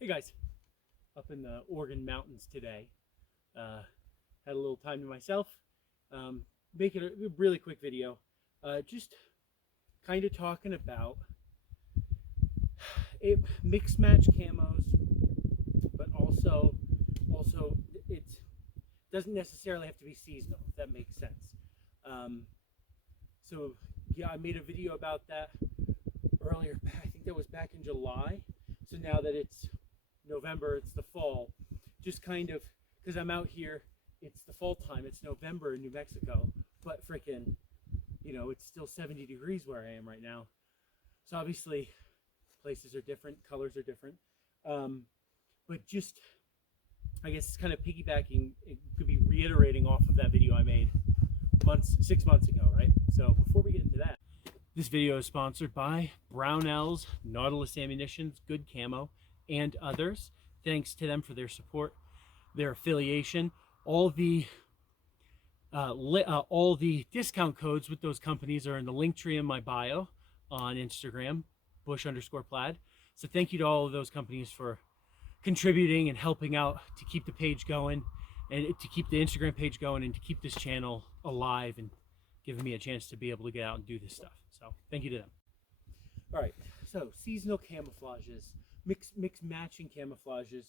Hey guys, up in the Oregon mountains today. Had a little time to myself. Make it a really quick video. Just kind of talking about mixed match camos, but also it doesn't necessarily have to be seasonal, if that makes sense. Um, so yeah, I made a video about that earlier. I think that was back in July. So now that it's November, it's the fall, just kind of, because I'm out here, it's the fall time, it's November in New Mexico, but freaking, it's still 70 degrees where I am right now. So obviously places are different, colors are different. But just, I guess it's kind of piggybacking, it could be reiterating off of that video I made 6 months ago, right? So before we get into that, this video is sponsored by Brownell's Nautilus Ammunitions, Good Camo, and others. Thanks to them for their support, their affiliation. All the discount codes with those companies are in the link tree in my bio on Instagram, Bush_plaid. So thank you to all of those companies for contributing and helping out to keep the page going, and to keep the Instagram page going, and to keep this channel alive, and giving me a chance to be able to get out and do this stuff. So thank you to them. All right, so seasonal camouflages, mix matching camouflages.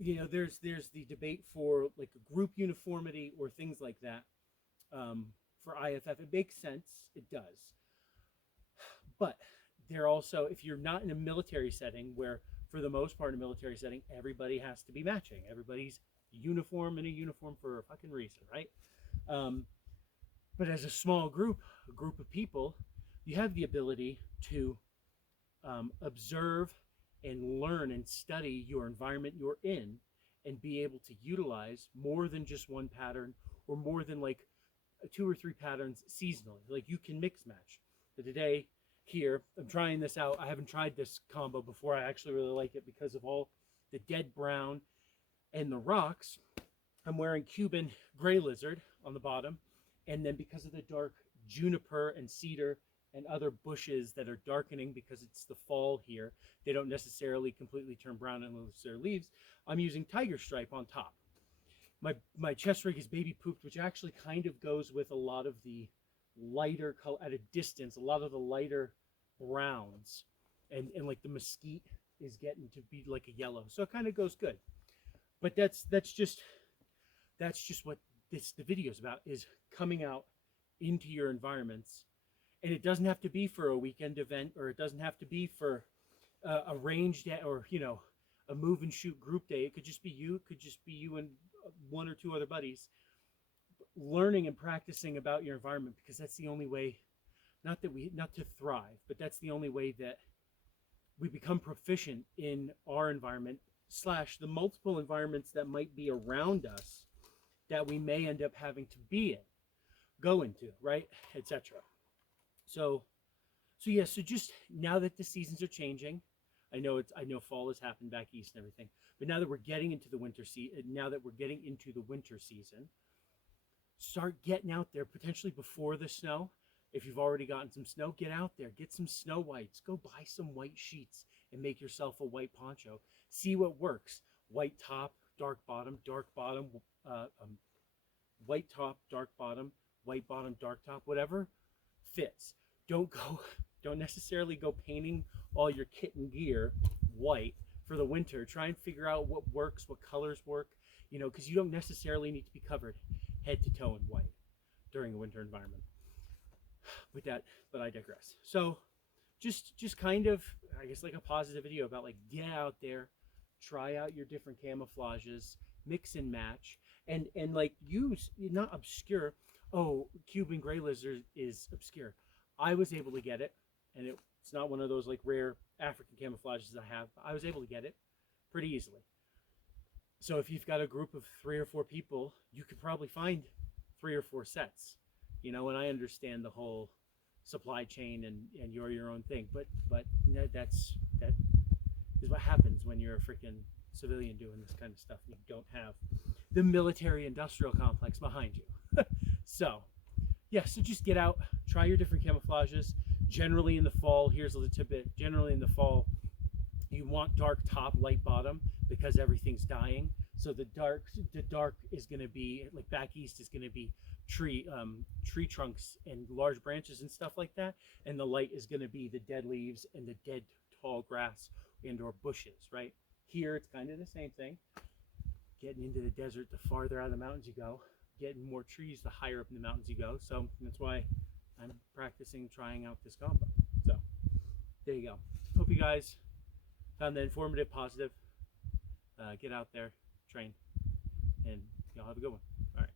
There's the debate for like a group uniformity or things like that. For IFF, it makes sense, it does. But they're also, if you're not in a military setting, where for the most part in a military setting, everybody has to be matching. Everybody's uniform, in a uniform for a fucking reason, right? But as a small group, a group of people, you have the ability to observe and learn and study your environment you're in, and be able to utilize more than just one pattern, or more than like 2 or 3 patterns seasonally. Like you can mix match. But today here, I'm trying this out. I haven't tried this combo before. I actually really like it because of all the dead brown and the rocks. I'm wearing Cuban gray lizard on the bottom, and then because of the dark juniper and cedar and other bushes that are darkening because it's the fall here, they don't necessarily completely turn brown and lose their leaves. I'm using tiger stripe on top. My chest rig is baby pooped, which actually kind of goes with a lot of the lighter color at a distance, a lot of the lighter browns, and like the mesquite is getting to be like a yellow, so it kind of goes good. But that's just what the video is about, is coming out into your environments. And it doesn't have to be for a weekend event, or it doesn't have to be for a range day, or a move and shoot group day. It could just be you. It could just be you and 1 or 2 other buddies, learning and practicing about your environment, because that's the only way, not to thrive, but that's the only way that we become proficient in our environment / the multiple environments that might be around us that we may end up having to be in, go into, right, etc. So just now that the seasons are changing, I know fall has happened back east and everything, but now that we're getting into the winter season, start getting out there, potentially before the snow. If you've already gotten some snow, get out there, get some snow whites, go buy some white sheets and make yourself a white poncho. See what works. White top, dark bottom, white top, dark bottom, white bottom, dark top, whatever fits. Don't necessarily go painting all your kit and gear white for the winter. Try and figure out what works, what colors work, because you don't necessarily need to be covered head to toe in white during a winter environment. But I digress. So just kind of, I guess, like a positive video about like, get out there, try out your different camouflages, mix and match, and like use, not obscure. Oh, Cuban gray lizard is obscure. I was able to get it, and it's not one of those like rare African camouflages I have. I was able to get it pretty easily. So if you've got a group of 3 or 4 people, you could probably find 3 or 4 sets, and I understand the whole supply chain, and you're your own thing, but that is what happens when you're a freaking civilian doing this kind of stuff. You don't have the military industrial complex behind you. So yeah, so just get out, try your different camouflages. Generally in the fall, here's a little tidbit, generally in the fall, you want dark top, light bottom, because everything's dying. So the dark is going to be like back east is going to be tree trunks and large branches and stuff like that, and the light is going to be the dead leaves and the dead tall grass and or bushes. Right here, it's kind of the same thing. Getting into the desert, the farther out of the mountains you go, getting more trees, the higher up in the mountains you go. So that's why I'm practicing trying out this combo. So there you go. Hope you guys found that informative, positive. Get out there, train, and y'all have a good one. All right.